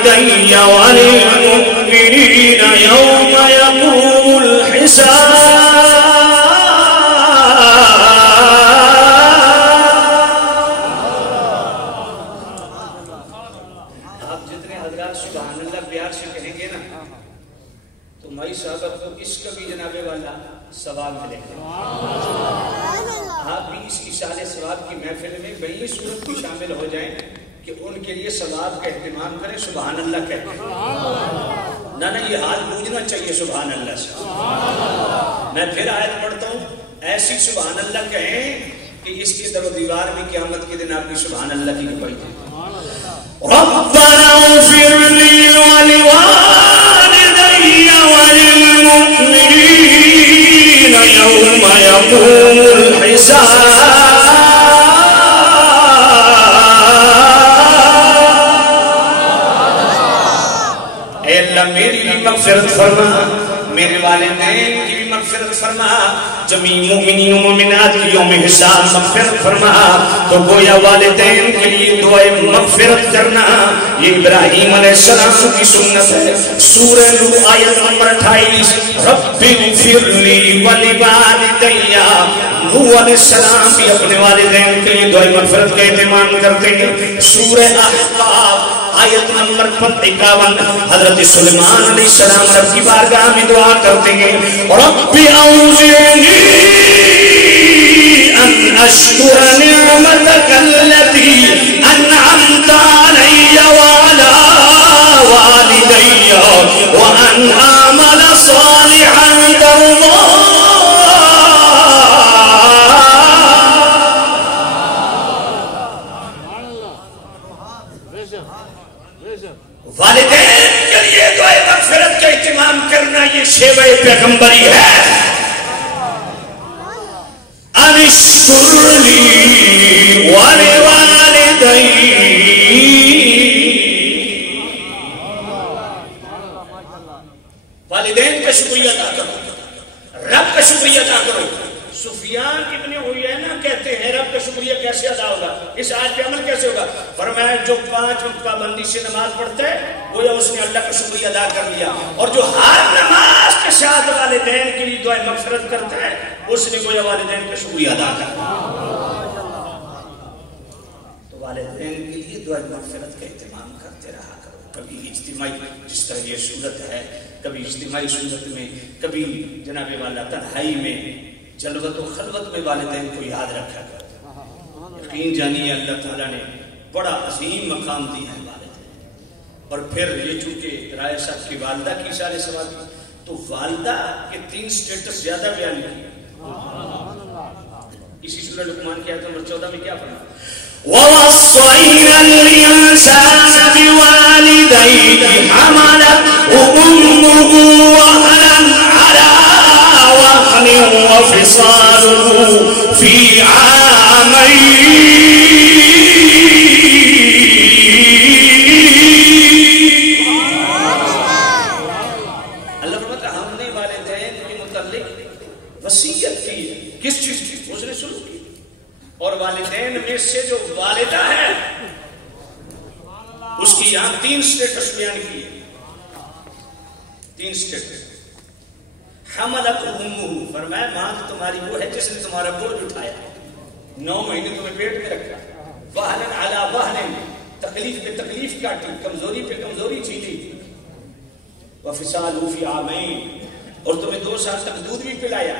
والدي وللمؤمنين يوم يقوم الحساب. آپ جتنے حضرات سبحان اللہ پیار سے کہیں گے نا تو مائی صاحبہ کو اس کا بھی جناب والا ثواب ملے گا. آپ بھی اس اشارے ثواب کی محفل میں بئی صورت کی شامل ہو جائیں کہ ان کے لیے ثواب کا اہتمام کریں. سبحان اللہ کہتے ہیں نہ یہ حال پوجنا چاہیے سبحان اللہ سے. میں پھر آیت پڑھتا ہوں ایسی سبحان اللہ کہیں کہ اس کے در و دیوار میں قیامت کے دن آپ کی سبحان اللہ کی گواہی دیں. ربنا اغفر لي ولوالدي وللمؤمنين يوم يقوم الحساب. اے اللہ میری بھی مغفرت فرما, میرے والدین کی بھی مغفرت فرما, جمیع مومنین و مومنات کی یوم حساب مغفرت فرما. تو گویا والدین کے لیے دعائے مغفرت کرنا یہ ابراہیم علیہ السلام کی سنت ہے. سورہ نور آیت نمبر 28 رب اغفر لی ولوالدی. نوح علیہ السلام بھی اپنے والدین کے لیے دعائے مغفرت کا اہتمام کرتے ہیں. سورہ احقاف آیت نمبر 51 حضرت سلیمان علیہ السلام رب کی بارگاہ میں دعا کرتے ہیں رب اوزعنی ان اشکر نعمتک التي انعمت علی وعلی والدی وان اعمل صالحا ترضاه. والدین کے لیے دعائے مغفرت کا اہتمام کرنا یہ شیوہ پیغمبری ہے. انشکر لی ولوالدی. والدین کا شکریہ ادا کرو, رب کا شکریہ ادا کرو. سفیان ابن عیینہ کہتے ہیں رب کا شکریہ کیسے ادا ہوگا, اس آیت پہ عمل کیسے ہوگا؟ فرمایا جو 5 وقت پابندی سے نماز پڑھتا ہے گویا اس نے اللہ کا شکریہ ادا کر لیا, اور جو ہر نماز کے ساتھ والدین کے لیے دعائے مغفرت کرتا ہے اس نے گویا والدین کا شکریہ ادا کر لیا. تو والدین کے لیے دعائے مغفرت کا اہتمام کرتے رہا کرو. کبھی اجتماعی جس طرح یہ صورت ہے, کبھی اجتماعی صورت میں, کبھی جناب والا تنہائی میں, جلوت و خلوت میں والدین کو یاد رکھا کرو. یقین جانیے اللہ تعالیٰ نے بڑا عظیم مقام دیا ہے والدین. اور پھر یہ چونکہ رائے صاحب کی والدہ کی اشارے سوال کی تو والدہ کے 3 سٹیٹس زیادہ بیان کیے. اسی سورہ لقمان کی آیت نمبر 14 میں کیا فرمایا؟ وَوَصَّيْنَا الْإِنسَانَ بِوَالِدَيْهِ حَمَلَتْهُ أُمُّهُ وَهْنًا عَلَىٰ وَهْنٍ وَفِصَالُهُ فِي عَامَيْنِ. اللہ فرماتا ہے ہم نے والدین کے متعلق وصیت کی. کس چیز کی؟ اس نے شروع کی. اور والدین میں سے جو والدہ ہے اس کی یہاں 3 سٹیٹس بیان کی. 3 سٹیٹس. حملت امہ, فرمایا ماں تمہاری وہ ہے جس نے تمہارا بوجھ اٹھایا, 9 مہینے تمہیں پیٹ میں رکھا. وہن علی وہن, تکلیف پہ تکلیف کاٹی, کمزوری پہ کمزوری جھیلی. وفصالہ فی عامین, اور تمہیں 2 سال تک دودھ بھی پلایا.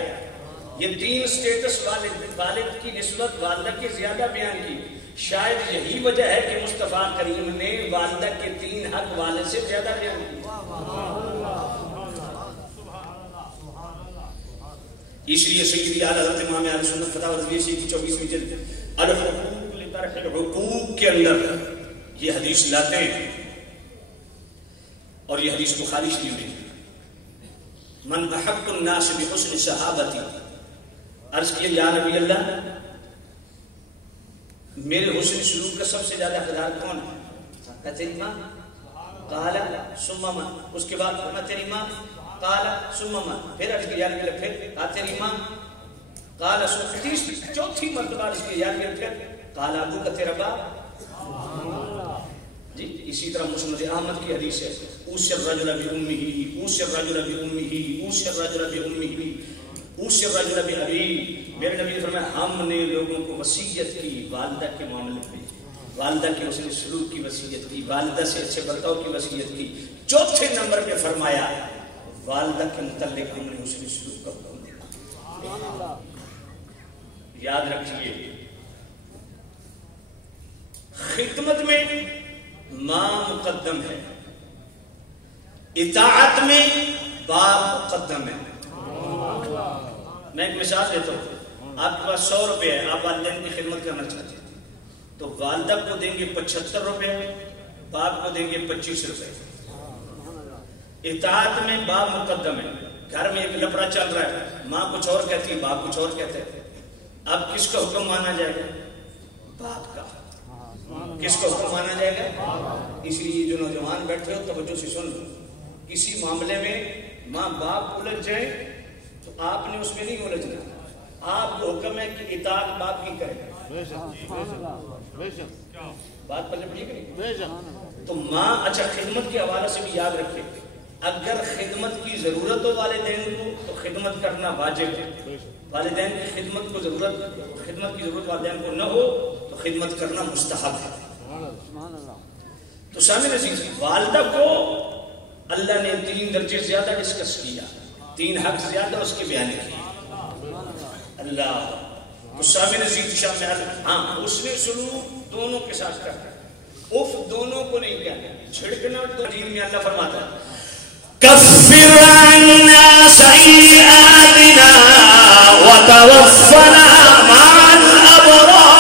یہ 3 سٹیٹس والد کی نسبت والدہ کی زیادہ بیان کی. شاید یہی وجہ ہے کہ مصطفیٰ کریم نے والدہ کے 3 حق والد سے زیادہ بیان کی. اس لیے سیدی اعلیٰ حضرت امام اہل سنت فتاوی رضویہ کی 24ویں جلد الحقوق لطرح الحقوق کے اندر یہ حدیث لاتے ہیں, اور یہ حدیث بخاری شریف میں من احق الناس بحسن صحابتی. عرض کیا یا نبی اللہ میرے حسن سلوک کا سب سے زیادہ حقدار کون ہے؟ تیری ماں. قال ثم من. اس کے بعد فرمایا تیری ماں. قال ثم من. پھر عرض کیا یا نبی اللہ پھر تیری ماں. قال چوتھی مرتبہ عرض کیا یا نبی اللہ پھر قال ابو کا تیرا باپ. جی اسی طرح مسند احمد کی حدیث ہے اوصی الرجل بامہ اوصی الرجل بامہ اوصی الرجل بامہ اوصی الرجل بابیہ. میرے نبی نے فرمایا ہم نے لوگوں کو وصیت کی والدہ کے معاملے میں، والدہ کے حسن سلوک کی وصیت کی، والدہ سے اچھے برتاؤ کی وصیت کی. چوتھے نمبر پہ فرمایا والدہ کے متعلق ہم نے حسن سلوک کا حکم دیا. یاد رکھیے خدمت میں ماں مقدم ہے، اطاعت میں باپ مقدم ہے. میں ایک مثال دیتا ہوں. آپ کے پاس 100 روپے ہے، آپ والدین کی خدمت کرنا چاہتے ہیں تو والدہ کو دیں گے 75 روپے، باپ کو دیں گے 25 روپے. اطاعت میں باپ مقدم ہے. گھر میں ایک لفڑا چل رہا ہے، ماں کچھ اور کہتی ہے، باپ کچھ اور کہتے ہیں. اب کس کا حکم مانا جائے گا؟ باپ کا. کس کا حکم مانا جائے گا؟ اس لیے جو نوجوان بیٹھے ہو توجہ سے سن لو. کسی معاملے میں ماں باپ الجھ جائے تو آپ نے اس میں نہیں الجھنا. آپ کو حکم ہے کہ اطاعت باپ کی کرے. بات پہلے ٹھیک ہے. تو ماں اچھا خدمت کے حوالے سے بھی یاد رکھے اگر خدمت کی ضرورت ہو والدین کو تو خدمت کرنا واجب ہے. والدین کی خدمت کی ضرورت والدین کو نہ ہو تو خدمت کرنا مستحب ہے. تو سامنے عزیز والدہ کو اللہ نے 3 درجے زیادہ ڈسکس کیا، 3 حق زیادہ اس کے بیان کیے. اللہ تو سامنے عزیز شاہ ہاں اس نے سلوک دونوں کے ساتھ کرنا، اف دونوں کو نہیں کہنا، چھڑکنا. تو دین میں اللہ فرماتا ہے كفر عنا سيئاتنا وتوفنا مع الأبرار.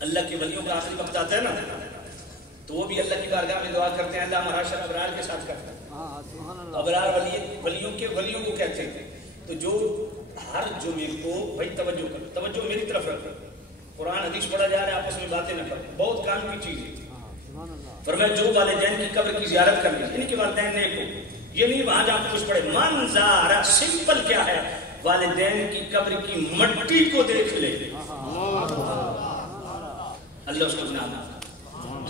اللہ کے ولیوں کا آخری وقت آتا ہے نا تو وہ بھی اللہ کی بارگاہ میں دعا کرتے ہیں اللہ ہمارا شر ابرار کے ساتھ کرتا ہے. ابرار ولیوں کو کہتے ہیں. تو جو ہر جمعے کو بھائی توجہ کرو، توجہ میری طرف رکھو. قرآن حدیث پڑھا جا رہا ہے، آپس میں باتیں نہ کرو، بہت کام کی چیز ہے. فرمایا جو والدین کی قبر کی زیارت کر لی، ان کے والدین نیک ہو، یہ نہیں وہاں جا کچھ پڑھے. منظر سمپل کیا ہے؟ والدین کی قبر کی مٹی کو دیکھ لے، اللہ اس کو بنا.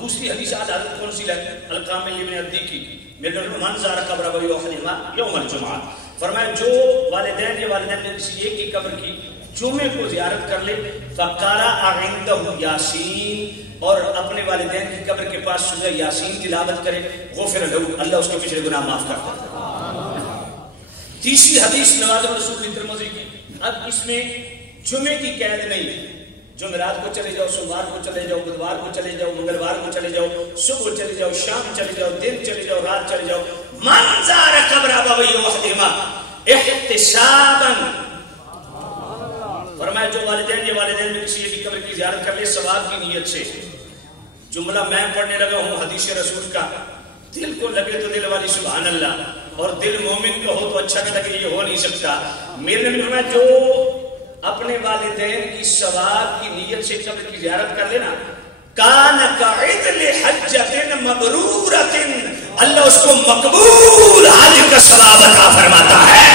دوسری حدیث حضرت کون سی لگی؟ القامل ابن عدی کی. میرے منظر قبر ابی یوحنا یوم الجمعہ. فرمایا جو والدین نے کسی ایک کی قبر کی جمعے کو زیارت کر لے فقرأ عندہ یاسین اور اپنے والدین کی قبر کے پاس سورہ یاسین تلاوت کرے غفر لہ اللہ اس کے پچھلے گناہ معاف کرتا ہے. تیسری حدیث نواز رسول ترمذی کی. اب اس میں جمعے کی قید نہیں، جمعرات کو چلے جاؤ، سوموار کو چلے جاؤ، بدوار کو چلے جاؤ، منگلوار کو چلے جاؤ، صبح چلے جاؤ، شام چلے جاؤ، دن چلے جاؤ، رات چلے جاؤ. من زار قبر ابویہ وحدہما احتسابا. فرمایا جو والدین میں کسی کی قبر کی زیارت کر لے ثواب کی نیت سے. جملہ میں پڑھنے لگا ہوں حدیث رسول کا، دل کو لگے تو دل والی سبحان اللہ، اور دل مومن کا ہو تو اچھا نہ لگے یہ ہو نہیں سکتا. میرے نبی نے فرمایا جو اپنے والدین کی ثواب کی نیت سے قبر کی زیارت کر لینا کان کعدل حجۃ مبرورۃ اللہ اس کو مقبول حج کا ثواب عطا فرماتا ہے.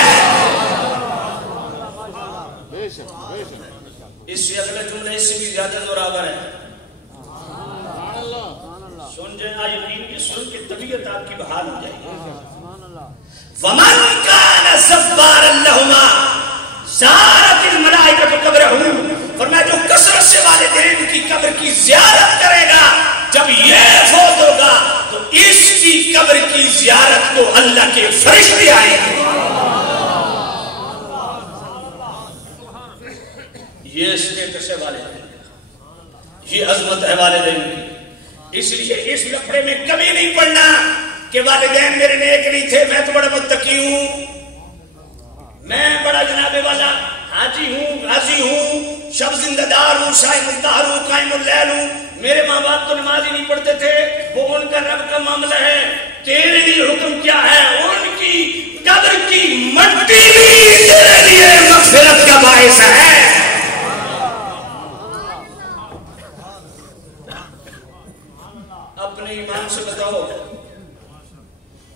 اس سے اگلا جملہ اس سے بھی زیادہ زوراور ہے. سن جائیں یقین کی سن کے طبیعت آپ کی بحال ہو جائے گی. ومن کان زبارا لہما زارت الملائکۃ قبرہ. فرمایا جو کثرت سے والدین کی قبر کی زیارت کرے گا جب یہ فوت ہوگا تو اس کی قبر کی زیارت کو اللہ کے فرشتے آئیں گے. یہ اسٹیٹس ہے والدین، یہ عظمت ہے والدین کی. اس لیے اس لفڑے میں کبھی نہیں پڑھنا کہ والدین میرے نیک نہیں تھے، میں تو بڑا متقی ہوں، میں بڑا جناب والا حاجی ہوں، غازی ہوں، شب زندہ دار ہوں، صائم الدہر ہوں، قائم اللیل ہوں. میرے ماں باپ تو نماز ہی نہیں پڑھتے تھے، وہ ان کا رب کا معاملہ ہے. تیرے لیے حکم کیا ہے؟ ان کی قبر کی مٹی بھی تیرے لیے مغفرت کا باعث ہے. اپنے ایمان سے بتاؤ،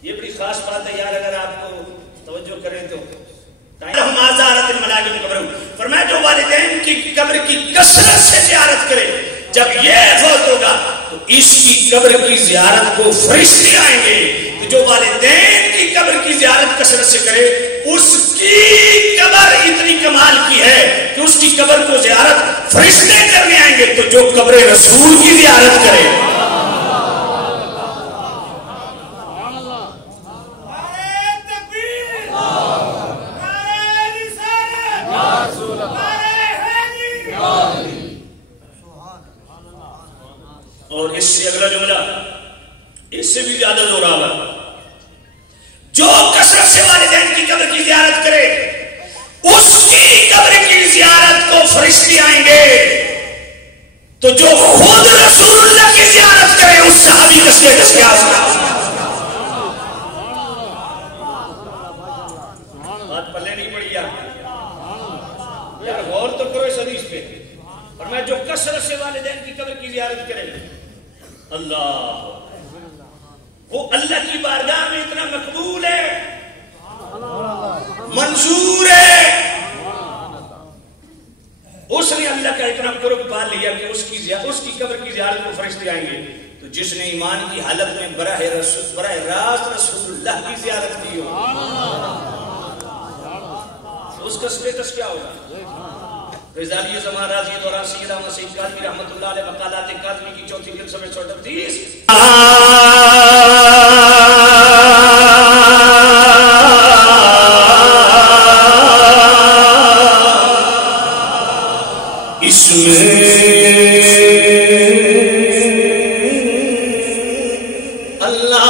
یہ بڑی خاص بات ہے یار. اگر آپ کو توجہ کریں تو لازم قبر. فرمایا جو والدین کی قبر کی کثرت سے زیارت کرے جب یہ فوت ہوگا تو اس کی قبر کی زیارت کو فرشتے آئیں گے. تو جو والدین کی قبر کی زیارت کثرت سے کرے اس کی قبر اتنی کمال کی ہے کہ اس کی قبر کو زیارت فرشتے کرنے آئیں گے. تو جو قبر رسول کی زیارت کرے اور اس سے اگلا جملہ اس سے بھی زیادہ زوراور جو کثرت سے والدین کی قبر کی زیارت کرے اس کی قبر کی زیارت کو فرشتے آئیں گے. تو جو خود رسول اللہ کی زیارت کرے اس صحابی کا سٹیٹس کیا ہوگا؟ بات پلے نہیں پڑی یار غور تو کرو اس حدیث پہ. اور میں جو کثرت سے والدین کی قبر کی زیارت کرے اللہ وہ اللہ کی بارگاہ میں اتنا مقبول ہے منظور ہے. اس نے اللہ کا اتنا قرب پا لیا کہ اس کی قبر کی زیارت کو فرشتے آئیں گے. تو جس نے ایمان کی حالت میں براہ راست رسول اللہ کی زیارت کی ہو اس کا سٹیٹس کیا ہوگا؟ غزالی زمان راضی دوران سیدہ مسیح قادمی رحمت اللہ علیہ مقالات قادمی کی 4 جلد 138 اس میں اللہ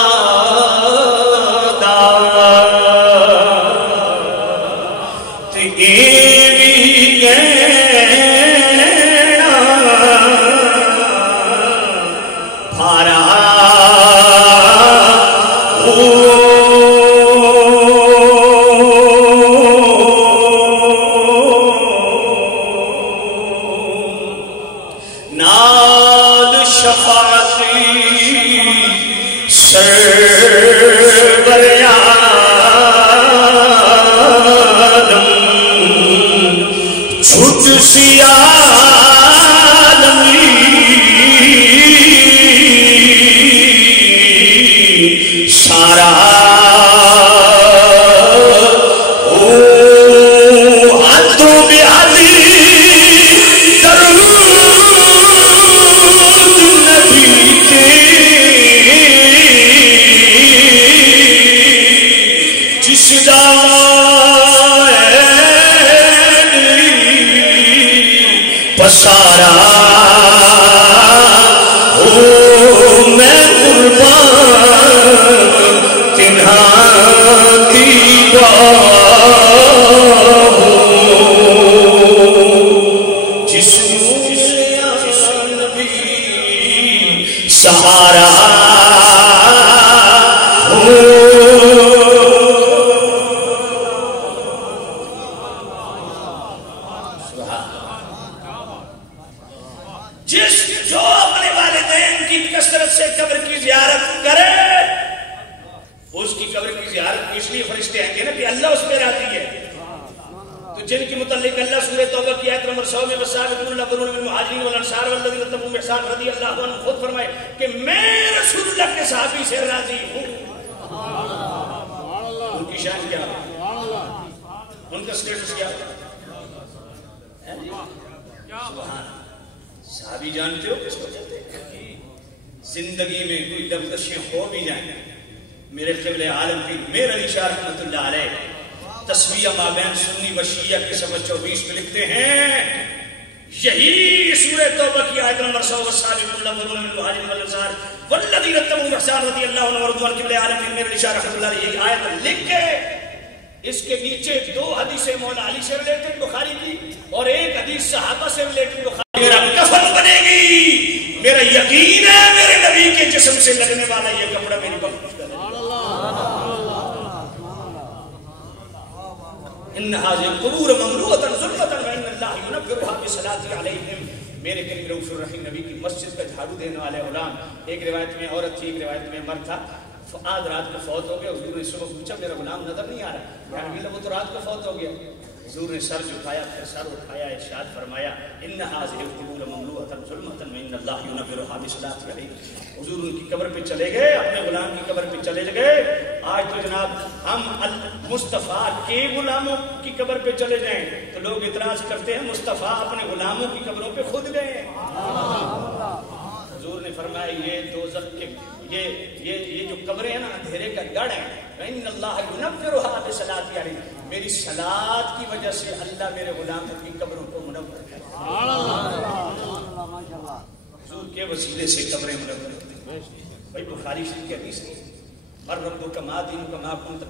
زندگی میں کوئی دردشیں ہو بھی جائیں میرے قبل عالم کی میر علی شاہ رحمت اللہ علیہ تسویہ مابین سنی و شیعہ کے صفحہ 24 میں لکھتے ہیں یہی سورہ توبہ کی آیت نمبر 100 والسابقون الاولون من المہاجرین والانصار والذین اتبعوہم بإحسان رضی اللہ عنہم ورضوان قبل عالم کی میر علی شاہ رحمت اللہ علیہ یہ آیت لکھ کے اس کے نیچے 2 حدیثیں مولا علی سے ریلیٹڈ بخاری کی اور ایک حدیث صحابہ سے ریلیٹڈ بخاری میرا کفن بنے گی. میرا یقین ہے میرے نبی کے جسم سے لگنے والا یہ کپڑا میری بخش کرے. ان هذه القبور مملوءة ظلمة وان الله ينبرها بصلاة علیہم. میرے کریم رؤوف الرحیم نبی کی مسجد کا جھاڑو دینے والے غلام. ایک روایت میں عورت تھی ایک روایت میں مرد تھا. آدھ رات کو فوت ہو گیا. حضور نے صبح پوچھا میرا غلام نظر نہیں آ رہا. یعنی وہ تو رات کو فوت ہو گیا. حضور نے سر جھکایا، پھر سر اٹھایا، ارشاد فرمایا ان هذه القبور مملوءة ظلمة وان الله ينبرها بالصلاة عليه۔ حضور ان کی قبر پہ چلے گئے، اپنے غلام کی قبر پہ چلے گئے۔ آج تو جناب ہم مصطفیٰ کے غلاموں کی قبر پہ چلے جائیں تو لوگ اعتراض کرتے ہیں مصطفیٰ اپنے غلاموں کی قبروں پہ خود گئے ہیں۔ حضور نے فرمایا یہ دوزخ کے یہ جو قبریں ہیں نا اندھیرے کا گڑھ ہے، ان اللہ ينورها بصلاۃ علیہ، میری صلاۃ کی وجہ سے اللہ میرے غلاموں کی قبروں کو منور کرتا ہے۔ حضور کے وسیلے سے قبریں منور ہوتی ہیں۔ بھائی بخاری شریف کی حدیث ہے اور ربک ما دینک ما کنت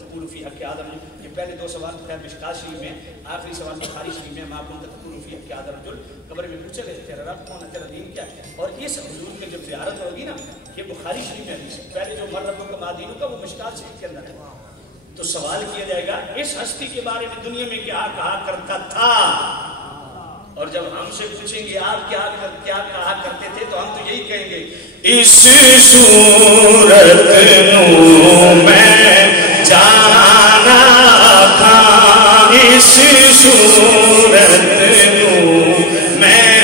تقول فی حق آدم، یہ پہلے دو سوال تو مشکات شریف میں، آخری سوال بخاری شریف میں ما کنت تقول فی حق آدم رجل، قبر میں پوچھے گئے تیرا رب کون ہے، تیرا دین کیا ہے؟ اور یہ سب حضور کی جب زیارت ہوگی نا، یہ بخاری شریف میں حدیث ہے، پہلے جو مر ربک ما دینک وہ مشکات شریف کے اندر ہے، تو سوال کیا جائے گا اس ہستی کے بارے میں دنیا میں کیا کہا کرتا تھا، اور جب ہم سے پوچھیں گے آپ کیا کہا کرتے تھے تو ہم تو یہی کہیں گے اس صورت نو میں جانا تھا، اس صورت نو میں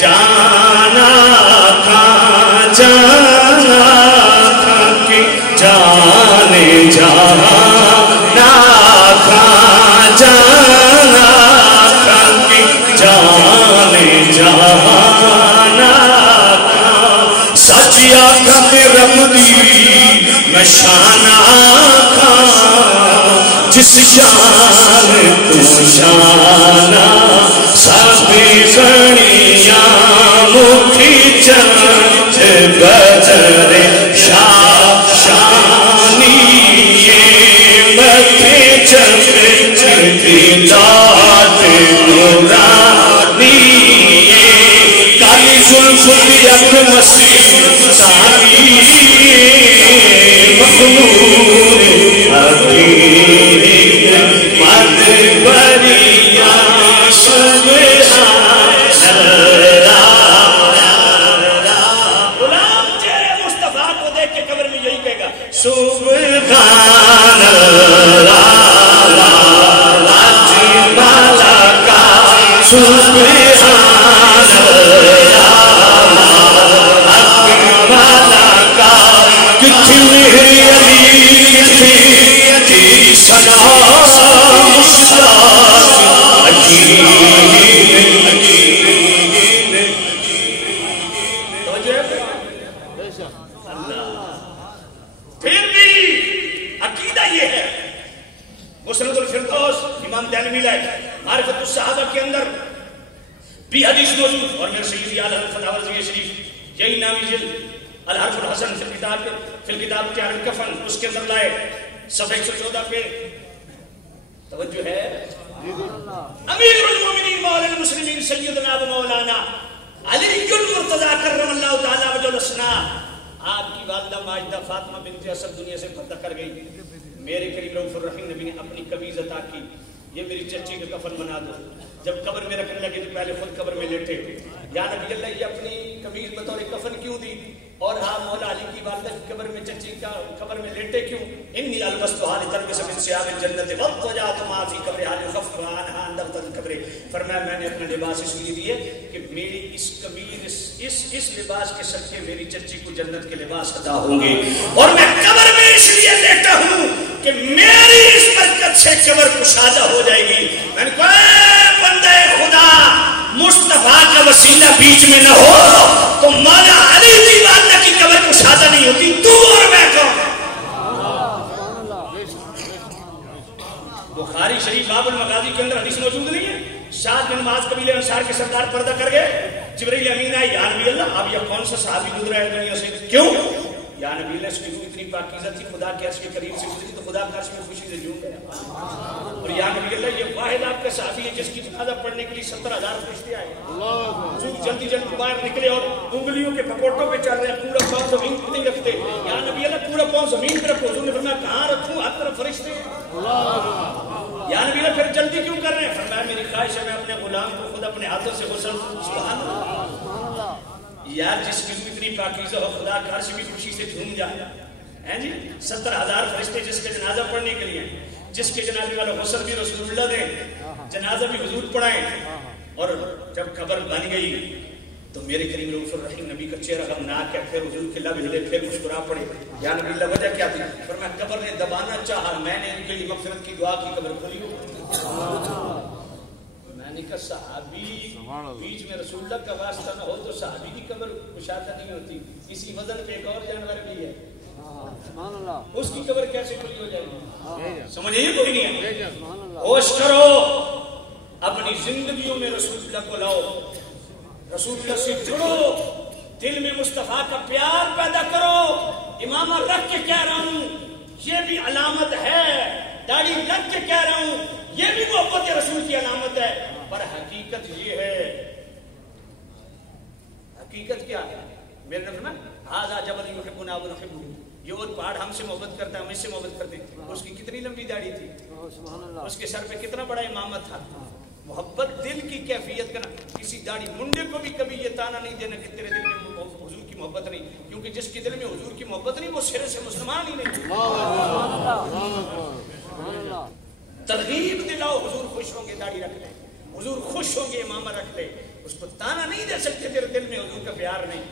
جانا تھا، جانا تھا کہ جانے جانا تھا، جانا تھا کہ جانے جانا تھا، سچیا کم رب دی میں شانہ تھا، جس شان تو شانہ سب بڑیاں مکھی چمچ بجر شانی مکھی چمچ دلات نورانی کالی زلف یک مسیح ثانی مخمور حقیق مد بریاں سبحان اللہ۔ غلام چہرے مصطفیٰ کو دیکھ کے قبر میں یہی کہے گا سبحان اللہ، اجمل کا سبحان اللہ، اکمل کا کتنی علی کتنی سنا پھر بھی عقیدہ یہ ہے، مسند الفردوس امام دہلوی لائے معرفت الصحابہ کے اندر بھی حدیث موجود، اور میرے سیدی اعلی الفتاوی رضویہ شریف یہی نامی جلد الحرف الحسن فی الکتاب کے الکفن اس کے اندر لائے صفحہ 114 پہ توجہ ہے۔ امیر المومنین مولا المسلمین سیدنا و مولانا علی المرتضی کرم اللہ تعالی وجہ الحسنہ، آپ کی والدہ ماجدہ فاطمہ بنت اسد دنیا سے پردہ کر گئی، میرے قریب رؤوف الرحیم نبی نے اپنی قمیض عطا کی، یہ میری چچی کا کفن بنا دو۔ جب قبر میں رکھنے لگے تو پہلے خود قبر میں لیٹے، یا نبی اللہ یہ اپنی قمیض بطور کفن کیوں دی، اور ہاں مولا علی کی والدہ کی قبر میں چچی کا قبر میں لیٹے کیوں؟ انی البستها لتلبس من ثياب الجنة وضجعت ما في قبرها لخفف عنها عند القبر، فرمایا میں نے اپنا لباس اس لیے دیے کہ میری اس قمیض اس لباس کے صدقے میری چچی کو جنت کے لباس عطا ہوں گے، اور میں قبر میں اس لیے لیٹا ہوں کہ میری اس برکت سے قبر کشادہ ہو جائے گی۔ میں نے کہا بندے خدا مصطفیٰ کا وسیلہ بیچ میں نہ ہو تو مولا علی کی والدہ کی قبر کشادہ نہیں ہوتی، تو اور میں کون؟ بخاری شریف باب المغازی کے اندر حدیث موجود نہیں ہے، سعد بن معاذ قبیلے انصار کے سردار پردہ کر گئے، جبرائیل امین آئے، یا نبی اللہ اب یہ کون سا صحابی گزرا ہے دنیا سے؟ کیوں؟ یا نبی اللہ اس کی روح اتنی پاکیزہ تھی، خدا کے عرش کے قریب سے گزری تو خدا کا عرش میں خوشی سے جھوم گیا، اور یا نبی اللہ یہ واحد آپ کا صحابی ہے جس کی جنازہ پڑھنے کے لیے 70,000 فرشتے آئے، حضور جلدی جلدی باہر نکلے اور انگلیوں کے پکوٹوں پہ چل رہے ہیں، پورا پاؤں زمین پہ نہیں رکھتے، یا نبی اللہ پورا پاؤں زمین پہ رکھو، حضور نے فرمایا کہاں رکھوں؟ ہر طرف فرشتے ہیں، یا نبی اللہ پھر جلدی کیوں کر رہے ہیں؟ فرمایا میری خواہش ہے میں اپنے غلام کو خود اپنے ہاتھوں سے غسل، سبحان اللہ، یار جس کی اتنی پاکیزہ ہو خدا کا عرش بھی خوشی سے جھوم جائے ہیں جی، 70,000 فرشتے جس کے جنازہ پڑھنے کے لیے، جس کے جنازے والا غسل بھی رسول اللہ دیں، جنازہ بھی حضور پڑھائیں. اور جب قبر بن گئی تو میرے کریم رؤوف الرحیم نبی کا چہرہ غمناک ہے. پھر حضور کے لب ہلے, پھر مسکرا پڑے. یا نبی اللہ وجہ کیا تھی؟ فرمایا قبر نے دبانا چاہا, میں نے ان کے لیے مغفرت کی دعا کی, قبر کھلی ہو. میں نے کہا صحابی بیچ میں رسول اللہ کا واسطہ نہ ہو تو صحابی کی قبر کشادہ نہیں ہوتی. اسی وزن پہ ایک اور جانور بھی ہے, اس کی قبر کیسے کھلی ہو جائے گی؟ سمجھے کوئی نہیں ہے. ہوش کرو, اپنی زندگیوں میں رسول اللہ کو لاؤ, رسول اللہ سے جڑو, دل میں مصطفیٰ کا پیار پیدا کرو. امامہ رکھ کے کہہ رہا ہوں, یہ بھی علامت ہے. داڑھی رکھ کے کہہ رہا ہوں, یہ بھی محبت رسول کی علامت ہے. پر حقیقت یہ ہے, حقیقت کیا ہے؟ میرے نبی فرمایا ھذا جبل یحبنا ونحبہ, یہ وہ پہاڑ ہم سے محبت کرتا ہے, ہم اس سے محبت کرتے ہیں. اس کی کتنی لمبی داڑھی تھی, اس کے سر پہ کتنا بڑا امامت تھا. محبت دل کی کیفیت کرنا. کسی داڑھی منڈے کو بھی کبھی یہ تانا نہیں دینا کہ تیرے دل میں حضور کی محبت نہیں, کیونکہ جس کے دل میں حضور کی محبت نہیں وہ سرے سے مسلمان ہی نہیں. ترغیب دلاؤ, حضور خوش ہوں گے داڑھی رکھ لے, حضور خوش ہوں گے امامہ رکھ لے. اس کو تانا نہیں دے سکتے تیرے دل میں حضور کا پیار نہیں.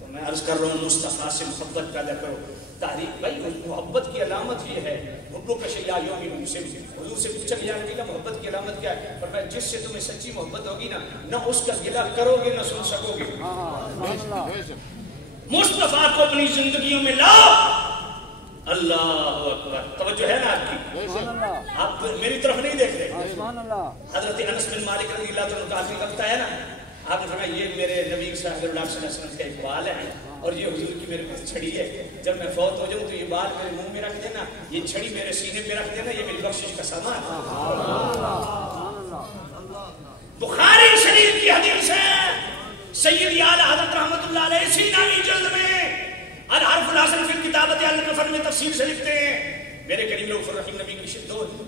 تو میں عرض کر رہا ہوں مصطفیٰ سے محبت پیدا کرو. تاریخ بھائی محبت کی علامت یہ ہے, حبو کا شیعہ یوم سے حضور سے پوچھا یا نبی اللہ محبت کی علامت کیا ہے؟ فرمایا جس سے تمہیں سچی محبت ہوگی نا, نہ اس کا گلہ کرو گے نہ سن سکو گے. مصطفیٰ کو اپنی زندگیوں میں لاؤ. اللہ اکبر, توجہ ہے نا آپ کی؟ آپ میری طرف نہیں دیکھ رہے. حضرت انس بن مالک رضی اللہ عنہ کا آخری وقت آیا نا, آپ نے فرمایا یہ میرے نبی صلی اللہ علیہ وسلم کا ایک بال ہے اور یہ حضور کی میرے پاس چھڑی ہے. جب میں فوت ہو جاؤں تو یہ بال میرے منہ میں رکھ دینا, یہ چھڑی میرے سینے پہ رکھ دینا, یہ میری بخشش کا سامان. بخاری شریف کی حدیث ہے, سید اعلی حضرت رحمت اللہ علیہ اسی نامی جلد میں الحرف الحسن فی الکتابۃ النفر میں تفصیل سے لکھتے ہیں. میرے کریم رؤوف الرحیم نبی کی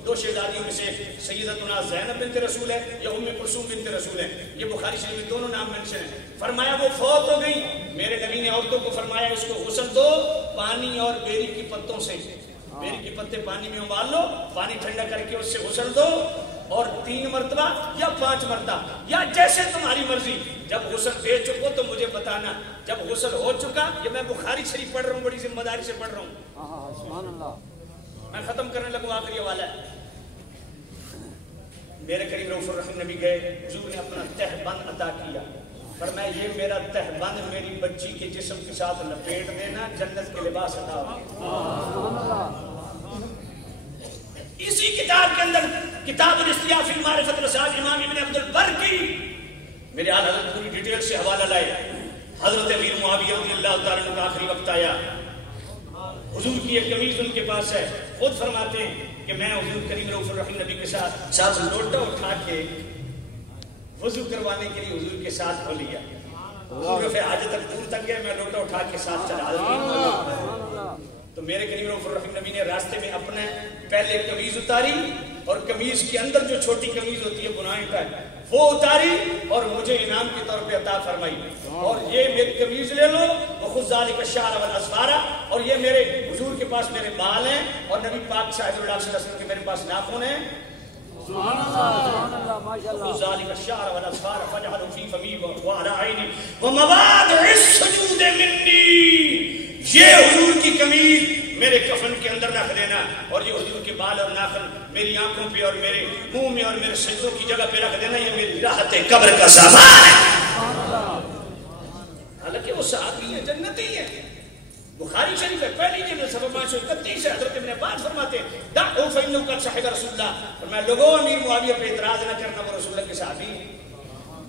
دو شہزادیوں میں سے سیدتنا زینب بنت رسول ہے یا ام کلثوم بنت رسول ہے. یہ بخاری شریف میں دونوں نام منشن ہیں. فرمایا وہ فوت ہو گئی, میرے نبی نے عورتوں کو فرمایا اس کو غسل دو پانی اور بیری کی پتوں سے. بیری کے پتے پانی میں ابال لو, پانی ٹھنڈا کر کے اس سے غسل دو, اور 3 مرتبہ یا 5 مرتبہ یا جیسے تمہاری مرضی. جب غسل دے چکو تو مجھے بتانا. جب غسل ہو چکا, یہ میں بخاری شریف پڑھ رہا ہوں, بڑی ذمہ داری سے پڑھ رہا ہوں, میں ختم کرنے لگوں, آخری حوالہ ہے. میرے کریم رؤوف الرحیم نبی گئے, حضور نے اپنا تہبند عطا کیا. فرمایا یہ میرا تہبند میری بچی کے جسم کے ساتھ لپیٹ دینا, جنت کے لباس عطا ہو. اسی کتاب کے اندر کتاب الاستیاء فی معرفت رسائل امام ابن عبد البر کی میرے آل حضرت پوری ڈیٹیل سے حوالہ لائے. حضرت امیر معاویہ رضی اللہ تعالیٰ عنہ کا آخری وقت آیا, حضور کی ایک قمیض ان کے پاس ہے. خود فرماتے ہیں کہ میں حضور کریم رؤوف الرحیم نبی کے ساتھ لوٹا اٹھا کے وضو کروانے کے لیے حضور کے ساتھ ہو لیا. حضور رفع حاجت تک دور تک گئے, میں لوٹا اٹھا کے ساتھ چلا. تو میرے کریم رؤوف الرحیم نبی نے راستے میں اپنے پہلے قمیض اتاری اور قمیض کے اندر جو چھوٹی قمیض ہوتی ہے بنائی کا وہ اتاری اور مجھے انعام کے طور پہ عطا فرمائی. اور یہ میری قمیض لے لو, وخذ ذلک الشعر والاظفار, اور یہ میرے حضور کے پاس میرے بال ہیں اور نبی پاک صاحب اللہ صلی اللہ علیہ وسلم کے میرے پاس ناخن ہیں. سبحان اللہ, ماشاءاللہ. وخذ ذلک الشعر والاظفار فاجعلوا فی فمی وعلی عینی ومواضع السجود منی. یہ حضور کی قمیض میرے کفن کے اندر رکھ دینا, اور یہ حضور کے بال اور ناخن میری آنکھوں پہ اور میرے منہ میں اور میرے سجدوں کی جگہ پہ رکھ دینا, یہ میری راحت قبر کا سامان ہے. حالانکہ وہ صحابی ہیں, جنتی ہیں. بخاری شریف ہے پہلی جلد صفحہ 531 سے حضرت ابن عباس فرماتے ہیں دعوا فإنه قد صحب رسول اللہ. فرمایا لوگوں امیر معاویہ پہ اعتراض نہ کرنا, وہ رسول اللہ کے صحابی ہیں.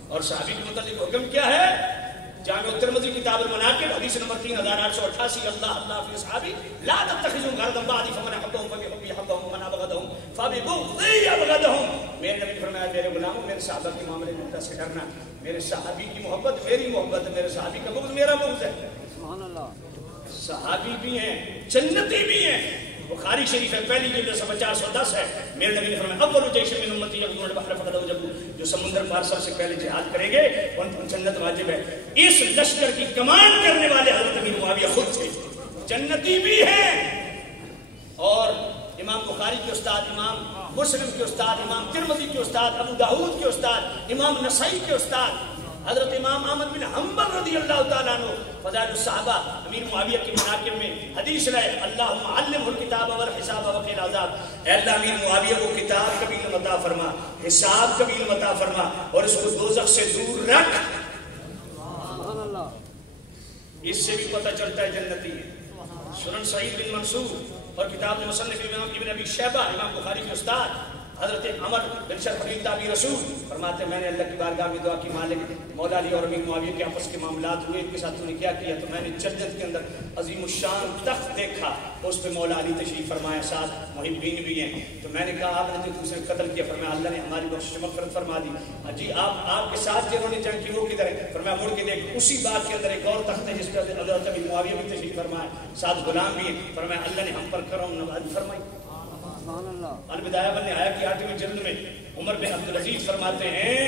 اور صحابی کے متعلق حکم کیا ہے؟ جامع الترمذی کتاب المناقب حدیث نمبر 3888, اللہ اللہ فی اصحابی لا تتخذوا غرضا بعدی فمن احبهم فبحبی احبهم ومن ابغضهم فببغضی ابغضهم. میرے نبی نے فرمایا میرے غلاموں میرے صحابہ کے معاملے میں اللہ سے ڈرنا. میرے صحابی کی محبت میری محبت ہے, میرے صحابی کا بغض میرا بغض ہے. سبحان اللہ. صحابی بھی ہیں, جنتی بھی ہیں. بخاری شریف ہے پہلی جلد صفحہ 410 ہے. میرے نبی نے فرمایا اول جیش من امتی یغزون البحر فقد وجبوا, جو سمندر پار سب سے پہلے جہاد کریں گے ان پر جنت واجب ہے. اس لشکر کی کمان کرنے والے حضرت امیر معاویہ خود تھے, جنتی بھی ہیں. اور امام بخاری کے استاد، امام مسلم کے استاد، امام ترمذی کے استاد، ابو داؤد کے استاد، امام نسائی کے استاد حضرت امام احمد بن حنبل رضی اللہ تعالیٰ عنہ فضائل الصحابہ امیر معاویہ کے مناقب میں حدیث لائے اللہم علمہ الکتاب والحساب وقی العذاب، اے اللہ امیر معاویہ کو کتاب کا بھی علم عطا فرما، حساب کا بھی علم عطا فرما، اور اس کو دوزخ سے دور رکھ۔ اس سے بھی پتہ چلتا ہے جنتی ہے۔ سنن سعید بن منصور اور کتاب مصنف امام ابن ابی شیبہ امام بخاری کے استاد حضرت عمر بن شرحبیل تابعی رسول فرماتے ہیں میں نے اللہ کی بارگاہ میں دعا کی مالک مولا علی اور امیر معاویہ کے آپس کے معاملات ہوئے، ان کے ساتھ تو نے کیا کیا؟ تو میں نے جنت کے اندر عظیم الشان تخت دیکھا، اس پہ مولا علی تشریف فرمایا، ساتھ محبین بھی ہیں۔ تو میں نے کہا آپ نے تو دوسرے قتل کیا؟ فرمایا اللہ نے ہماری بخشش مغفرت فرما دی۔ جی آپ کے ساتھ جنہوں نے جنگ کی وہ کدھر ہے؟ فرمایا مڑ کے دیکھ اسی باغ کے اندر ایک اور تخت ہے جس پہ حضرت امیر معاویہ بھی تشریف فرمایا، ساتھ غلام بھی ہیں۔ فرمایا اللہ نے ہم پر کرم نوازی فرمائی۔ البدایہ بن نہایہ کی 8ویں جلد میں عمر بن عبدالعزیز فرماتے ہیں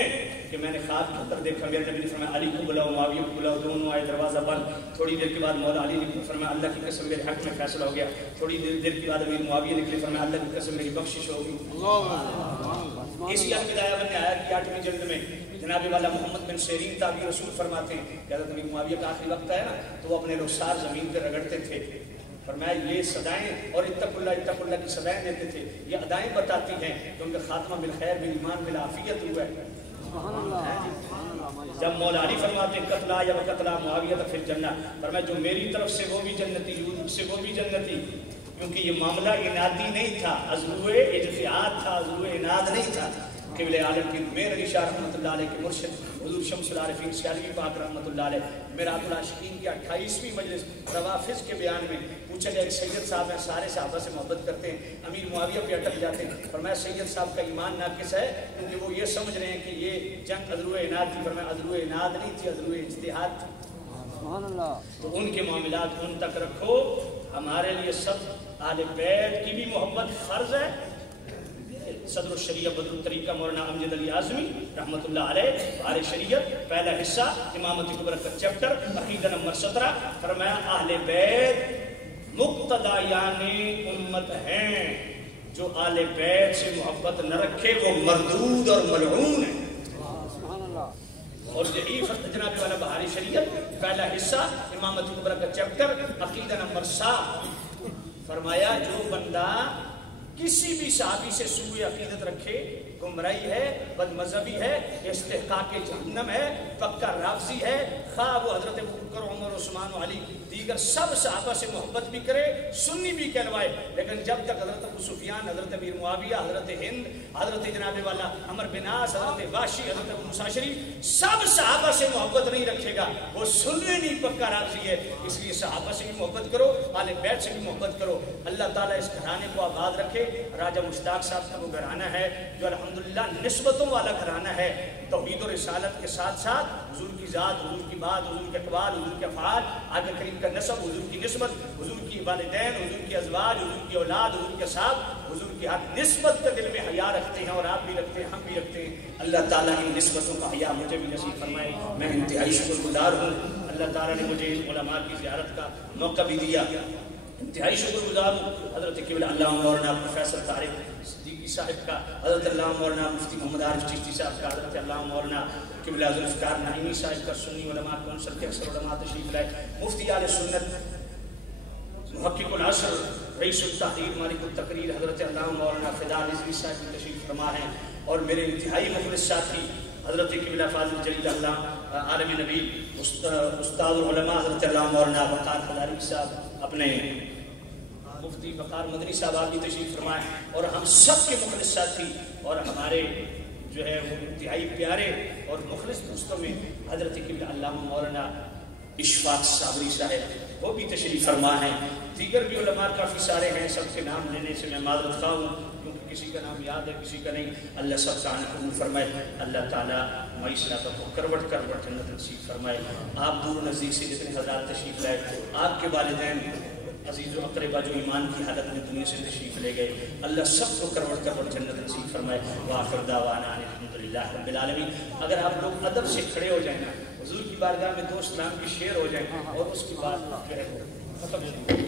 کہ میں نے خواب کے اندر دیکھا، میرے نبی نے فرمایا علی کو بلاؤ، معاویہ کو بلاؤ، دونوں آئے، دروازہ بند۔ تھوڑی دیر کے بعد مولا علی نے فرمایا اللہ کی قسم میرے حق میں فیصلہ ہو گیا۔ تھوڑی دیر کے بعد امیر معاویہ نکلے، فرمایا اللہ کی قسم میری بخشش ہوگی۔ اسی البدایہ بن نہایہ کی 8ویں جلد میں جناب والا محمد بن سیرین تابعی رسول فرماتے ہیں کہ حضرت امیر معاویہ کا آخری وقت ہے نا تو وہ اپنے رخسار زمین پہ رگڑتے تھے، فرمایا یہ صدائیں اور اتق اللہ کی صدائیں دیتے تھے، یہ ادائیں بتاتی ہیں کہ ان کا خاتمہ بالخیر بالایمان بالعافیت ہوا ہے۔ جب مولا علی فرماتے ہیں قتلا یا وقتلا معاویہ تو پھر جنت، فرمایا جو میری طرف سے وہ بھی جنتی، جو سے وہ بھی جنتی، کیونکہ یہ معاملہ انادی نہیں تھا، عزو اجتہاد تھا، عزو اناد نہیں تھا۔ قبلہ عالم کی میر علی شاہ رحمۃ اللہ علیہ کے مرشد حضور شمس العارفین سیالوی پاک رحمۃ اللہ علیہ میرات العاشقین کی 28ویں مجلس روافظ کے بیان میں پوچھا گیا کہ سید صاحب ہیں سارے صحابہ سے محبت کرتے ہیں، امیر معاویہ پہ اٹک جاتے ہیں، فرمایا سید صاحب کا ایمان ناقص ہے کیونکہ وہ یہ سمجھ رہے ہیں کہ یہ جنگ عزو اناد تھی، فرمایا عزو اناد نہیں تھی، عزو اجتہاد تھی۔ تو ان کے معاملات ان تک رکھو۔ ہمارے لیے سب اہل بیت کی بھی محبت فرض ہے۔ صدر الشریعہ بدر الطریقہ مولانا امجد علی اعظمی رحمۃ اللہ علیہ بہار شریعت پہلا حصہ امامت کبریٰ کا چیپٹر عقیدہ نمبر 17 فرمایا اہل بیت مقتدیان امت ہیں، جو اہل بیت سے محبت نہ رکھے وہ مردود اور ملعون ہے۔ اور یہی جناب والا بہار شریعت پہلا حصہ امامت کبریٰ کا چیپٹر عقیدہ نمبر 7 فرمایا جو بندہ کسی بھی صحابی سے سوء عقیدت رکھے گمراہی ہے، بد مذہبی ہے، استحقاق جہنم ہے، پکا رافضی ہے، خواہ وہ حضرت ابوبکر عمر عثمان و علی دیگر سب صحابہ سے محبت بھی کرے، سنی بھی کہلوائے، لیکن جب تک حضرت ابو سفیان، حضرت امیر معاویہ، حضرت ہند، حضرت جناب والا عمر بن عاص، حضرت واشی، حضرت ابو موسیٰ شریف سب صحابہ سے محبت نہیں رکھے گا وہ سنی نہیں، پکا رافضی ہے۔ اس لیے صحابہ سے بھی محبت کرو، اہل بیت سے بھی محبت کرو۔ اللہ تعالیٰ اس گھرانے کو آباد رکھے۔ راجہ مشتاق صاحب کا وہ گھرانہ ہے جو الحمدللہ نسبتوں والا گھرانہ ہے، توحید و رسالت کے ساتھ ساتھ حضور کی ذات، حضور کی بات، حضور کے اقوال، حضور کے افعال، آقا کریم کا نسب، حضور کی نسبت، حضور کی والدین، حضور کی ازواج، حضور کی اولاد، حضور کے صاحب، حضور کی ہر نسبت کا دل میں حیا رکھتے ہیں، اور آپ بھی رکھتے ہیں، ہم بھی رکھتے ہیں۔ اللہ تعالیٰ ان نسبتوں کا حیا مجھے بھی نصیب فرمائے۔ میں انتہائی شکر گزار ہوں، اللہ تعالیٰ نے مجھے علماء کی زیارت کا موقع بھی دیا، انتہائی شکر گزار ہوں۔ حضرت قبلہ علامہ مولانا پروفیسر طارق صدیقی صاحب کا، حضرت علامہ مولانا مفتی محمد عارف چشتی صاحب کا، حضرت علامہ مولانا قبلہ ذوالفقار نعیمی صاحب کا، سنی علماء کونسل کے اکثر علماء تشریف لائے، مفتی اہل سنت محقق العصر رئیس التحریر مالک التقریر حضرت علامہ مولانا فدا رضوی صاحب کی تشریف فرما ہیں، اور میرے انتہائی مخلص ساتھی حضرت قبلہ فاضل جلیل اللہ عالم نبی استاد العلماء حضرت علامہ مولانا وقار خداری صاحب، اپنے مفتی وقار مدنی صاحب آپ بھی تشریف فرمائے، اور ہم سب کے مخلص ساتھی اور ہمارے جو ہے وہ انتہائی پیارے اور مخلص دوستوں میں حضرت قبلہ علامہ مولانا اشفاق صابری صاحب وہ بھی تشریف فرما ہیں، دیگر بھی علماء کافی سارے ہیں، سب کے نام لینے سے میں معذرت خواہ ہوں کیونکہ کسی کا نام یاد ہے کسی کا نہیں۔ اللہ سب کا قبول فرمائے، اللہ تعالیٰ معیشت کو کروٹ کروٹ جنت نصیب فرمائے۔ آپ دور نزدیک سے جتنے حضرات تشریف لائے، آپ کے والدین عزیز و اقربا جو ایمان کی حالت میں دنیا سے تشریف لے گئے، اللہ سب کو کروٹ کروٹ جنت نصیب فرمائے۔ وآخر دعوانا الحمدللہ رب العالمین۔ اگر آپ لوگ ادب سے کھڑے ہو جائیں نا، حضور کی بارگاہ میں 2 اسلام کی شعر ہو جائیں اور اس کی بات جو ہے ختم ہو جائے۔